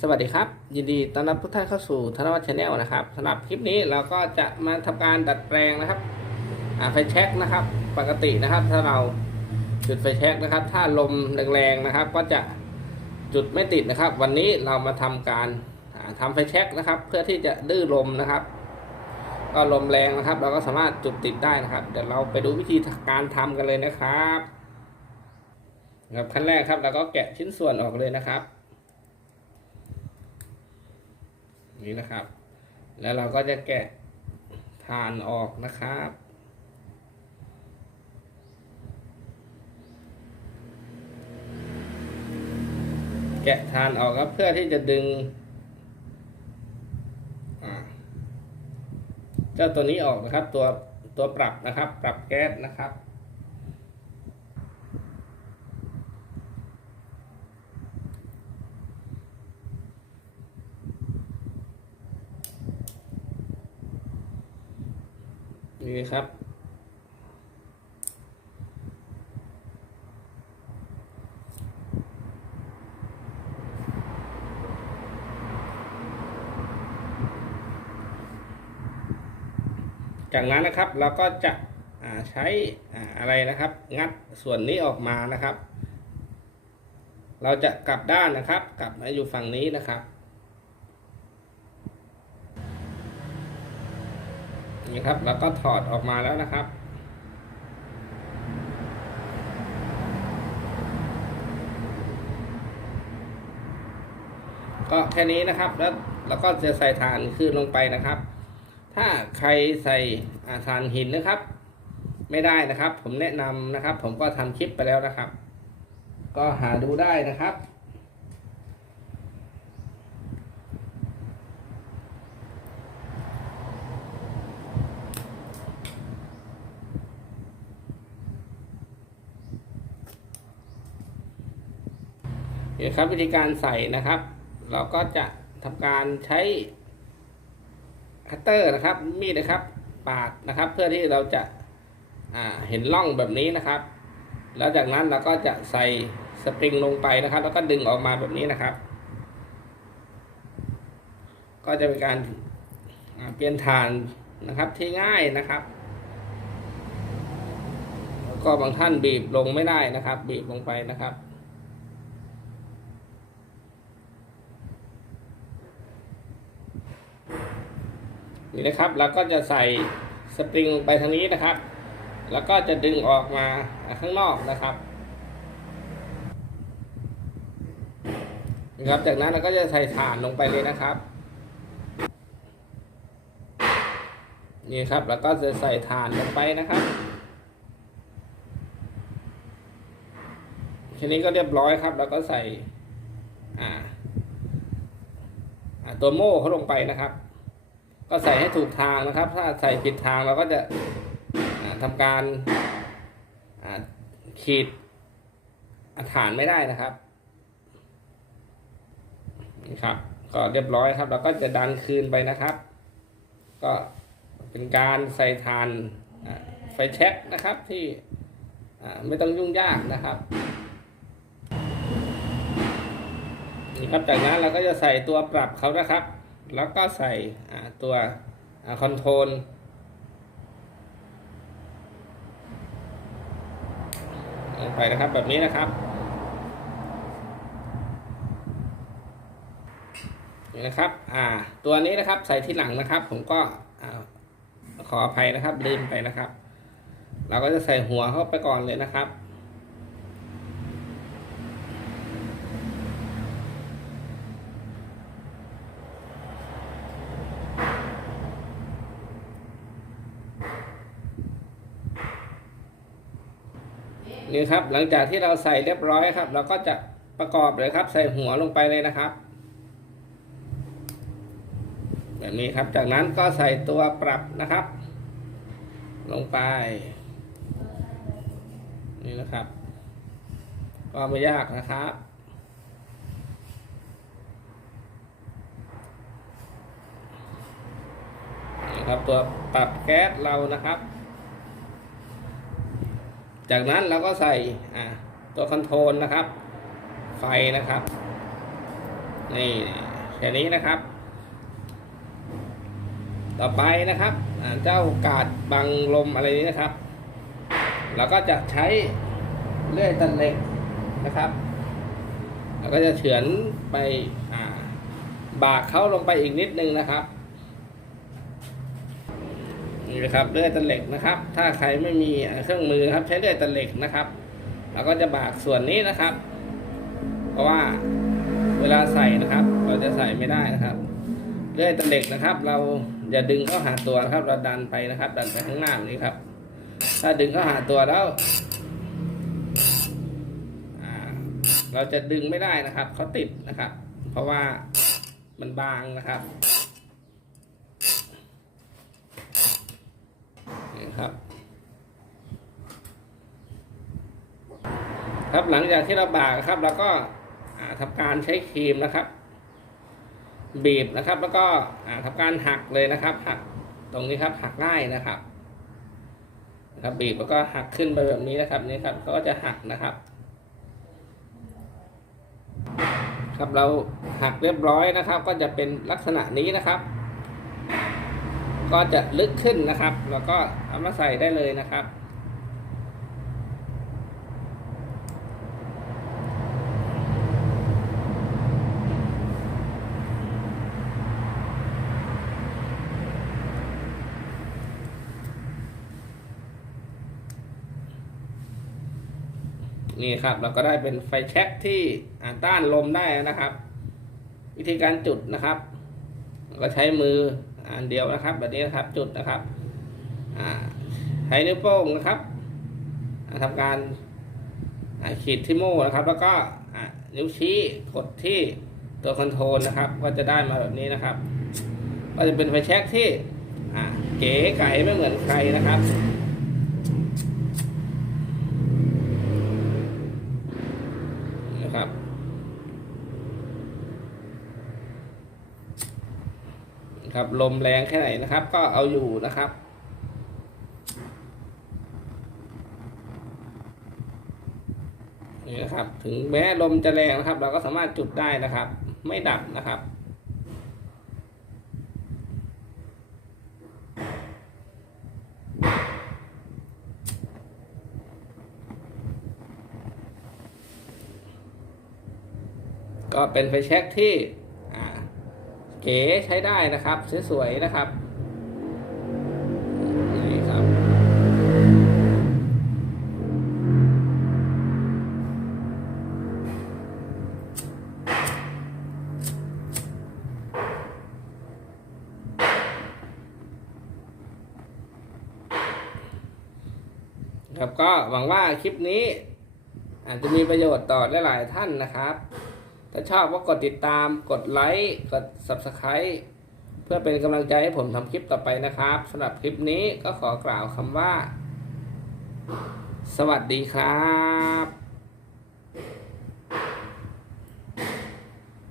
สวัสดีครับ ยินดีต้อนรับทุกท่านเข้าสู่ธนวัฒน์ชาแนลนะครับสำหรับคลิปนี้เราก็จะมาทำการดัดแปลงนะครับไฟแช็กนะครับ ปกตินะครับ ถ้าเราจุดไฟแช็กนะครับ ถ้าลมแรงๆนะครับ ก็จะจุดไม่ติดนะครับ วันนี้เรามาทำการอ่าทำไฟแช็กนะครับ เพื่อที่จะดื้อลมนะครับ ก็ลมแรงนะครับ เราก็สามารถจุดติดได้นะครับ เดี๋ยวเราไปดูวิธีการทำกันเลยนะครับครับขั้นแรกครับเราก็แกะชิ้นส่วนออกเลยนะครับ นี้นะครับ แล้วเราก็จะแกะฐานออกนะครับ แกะฐานออกครับเพื่อที่จะดึงเจ้าตัวนี้ออกนะครับตัวตัวปรับนะครับ ปรับแก๊สนะครับ ครับจากนั้นนะครับเราก็จะใช้อะไรนะครับ งัดส่วนนี้ออกมานะครับ เราจะกลับด้านนะครับ กลับมาอยู่ฝั่งนี้นะครับ นี่ครับ แล้วก็ถอดออกมาแล้วนะครับ ก็แค่นี้นะครับ แล้วแล้วก็จะใส่ฐานคืนลงไปนะครับ ถ้าใครใส่ฐานหินนะครับ ไม่ได้นะครับ ผมแนะนำนะครับ ผมก็ทำคลิปไปแล้วนะครับ ก็หาดูได้นะครับ นี่ครับวิธีการใส่นะครับ เราก็จะทำการใช้คัตเตอร์นะครับ มีดนะครับ ปาดนะครับ เพื่อที่เราจะาเห็นร่องแบบนี้นะครับ แล้วจากนั้นเราก็จะใส่สปริงลงไปนะครับ แล้วก็ดึงออกมาแบบนี้นะครับ ก็จะเป็นการาเปลี่ยนฐานนะครับที่ง่ายนะครับแล้วก็บางท่านบีบลงไม่ได้นะครับ บีบลงไปนะครับ นี่นะครับเราก็จะใส่สปริงไปทางนี้นะครับ แล้วก็จะดึงออกมาข้างนอกนะครับนะครับ จากนั้นเราก็จะใส่ฐานลงไปเลยนะครับ นี่ครับแล้วก็จะใส่ฐานลงไปนะครับทีนี้ก็เรียบร้อยครับ แล้วก็ใส่ อ่าอ่าตัวโม่เขาลงไปนะครับ ก็ใส่ให้ถูกทางนะครับ ถ้าใส่ผิดทางเราก็จะอ่าทำการขีดฐานไม่ได้นะครับนี่ครับ ก็เรียบร้อยครับ เราก็จะดันคืนไปนะครับ ก็เป็นการใส่ฐานไฟแช็กนะครับที่ไม่ต้องยุ่งยากนะครับนี่ครับจากนั้นเราก็จะใส่ตัวปรับเขานะครับ แล้วก็ใส่ตัวคอนโทรลลงไปนะครับแบบนี้นะครับนี่นะครับอ่าตัวนี้นะครับใส่ที่หลังนะครับ ผมก็อขออภัยนะครับลืมไปนะครับ เราก็จะใส่หัวเข้าไปก่อนเลยนะครับ นี่ครับหลังจากที่เราใส่เรียบร้อยครับ เราก็จะประกอบเลยครับ ใส่หัวลงไปเลยนะครับ แบบนี้ครับ จากนั้นก็ใส่ตัวปรับนะครับ ลงไป นี่นะครับ ก็ไม่ยากนะครับนี่ครับตัวปรับแก๊สเรานะครับ จากนั้นเราก็ใส่ตัวคอนโทรลนะครับ ไฟนะครับนี่แค่นี้นะครับ ต่อไปนะครับเจ้ากาดบังลมอะไรนี้นะครับเราก็จะใช้เลื่อยตัดเหล็กนะครับแล้วก็จะเฉือนไปบากเขาลงไปอีกนิดนึงนะครับ นี่นะครับเลื่อยตัดเหล็กนะครับ ถ้าใครไม่มีเครื่องมือครับ ใช้เลื่อยตัดเหล็กนะครับเราก็จะบากส่วนนี้นะครับ เพราะว่าเวลาใส่นะครับ เราจะใส่ไม่ได้นะครับเลื่อยตัดเหล็กนะครับ เราอย่าดึงเข้าหาตัวนะครับ เราดันไปนะครับ ดันไปข้างหน้าแบบนี้ครับ ถ้าดึงเข้าหาตัวแล้วเราจะดึงไม่ได้นะครับเขาติดนะครับ เพราะว่ามันบางนะครับ ครับ ครับหลังจากที่เราบากครับเราก็อ่าทำการใช้ครีมนะครับ บีบนะครับ แล้วก็อ่าทำการหักเลยนะครับ หักตรงนี้ครับ หักง่ายนะครับครับบีบแล้วก็หักขึ้นไปแบบนี้นะครับนี่ครับก็จะหักนะครับ ครับเราหักเรียบร้อยนะครับ ก็จะเป็นลักษณะนี้นะครับ ก็จะลึกขึ้นนะครับ แล้วก็เอามาใส่ได้เลยนะครับนี่ครับเราก็ได้เป็นไฟแช็กที่อ่าต้านลมได้นะครับ วิธีการจุดนะครับ ก็ใช้มือ อันเดียวนะครับแบบนี้นะครับจุดนะครับใช้นิ้วโป้งนะครับทำทำการขีดที่โม่นะครับ แล้วก็นิ้วชี้กดที่ตัวคอนโทรลนะครับ ก็จะได้มาแบบนี้นะครับ ก็จะเป็นไฟแช็กที่เก๋ไก๋ไม่เหมือนใครนะครับ ครับ ลมแรงแค่ไหนนะครับ ก็เอาอยู่นะครับนี่นะครับ ถึงแม้ลมจะแรงนะครับ เราก็สามารถจุดได้นะครับ ไม่ดับนะครับก็เป็นไฟแช็กที่ เก๋ใช้ได้นะครับสวยๆนะครับนี่ครับครับก็หวังว่าคลิปนี้อาจจะมีประโยชน์ต่อหลายๆท่านนะครับ ถ้าชอบก็กดติดตาม กดไลค์ กด Subscribe เพื่อเป็นกำลังใจให้ผมทำคลิปต่อไปนะครับสำหรับคลิปนี้ก็ขอกล่าวคำว่า สวัสดีครับ